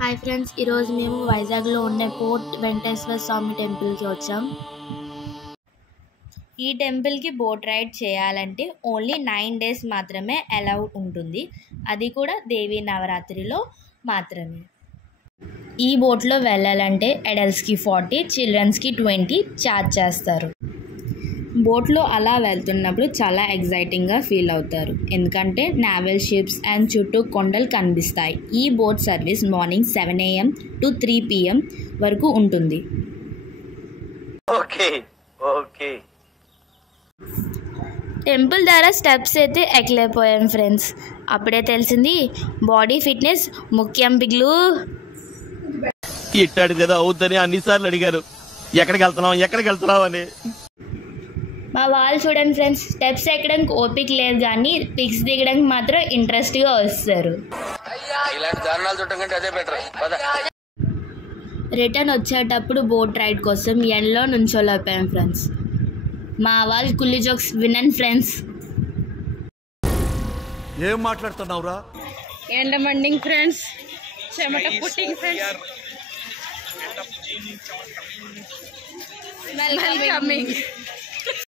Hi friends, ఈరోజు మేము వైజాగ్లో ఉండే పోర్ట్ వెంకటేశ్వర స్వామి టెంపుల్కి వచ్చాం. ఈ టెంపుల్కి బోట్ రైడ్ చేయాలంటే ఓన్లీ 9 days మాత్రమే అలౌ ఉంటుంది. అది కూడా దేవీ నవరాత్రిలో మాత్రమే. ఈ బోట్లో వెళ్ళాలంటే అడల్ట్స్కి 40, చిల్డ్రన్స్కి 20 ఛార్జ్ చేస్తారు. బోట్లో అలా వెళ్తున్నప్పుడు చాలా ఎగ్జైటింగ్గా ఫీల్ అవుతారు, ఎందుకంటే నావల్ షిప్స్ అండ్ చుట్టూ కొండలు కనిపిస్తాయి. ఈ boat service morning 7 AM to 3 PM వరకు ఉంటుంది. టెంపుల్ ద్వారా స్టెప్స్ అయితే ఎక్కలేకపోయాం ఫ్రెండ్స్. అప్పుడే తెలిసింది బాడీ ఫిట్నెస్ ముఖ్యం. పిగ్లు ఇట్టాడు కదా అవుద్దని అన్నిసార్లు అడిగారు, ఎక్కడికి వెళ్తున్నావు అని. మా వాళ్ళు చూడండి ఫ్రెండ్స్, స్టెప్స్ ఎక్కడానికి ఓపిక లేదు కానీ పిక్స్ దిగడానికి మాత్రం ఇంట్రెస్ట్గా వస్తారు. రిటర్న్ వచ్చేటప్పుడు బోట్ రైడ్ కోసం ఎండలో నుంచోలేకపోయాం ఫ్రెండ్స్. మా వాళ్ళు కుల్లి జోక్స్ వినండి ఫ్రెండ్స్. ఏం మాట్లాడుతున్నావురా? ఎండ మండింగ్ ఫ్రెండ్స్, చెమట పుట్టింగ్ ఫ్రెండ్స్, స్మెల్ కమింగ్.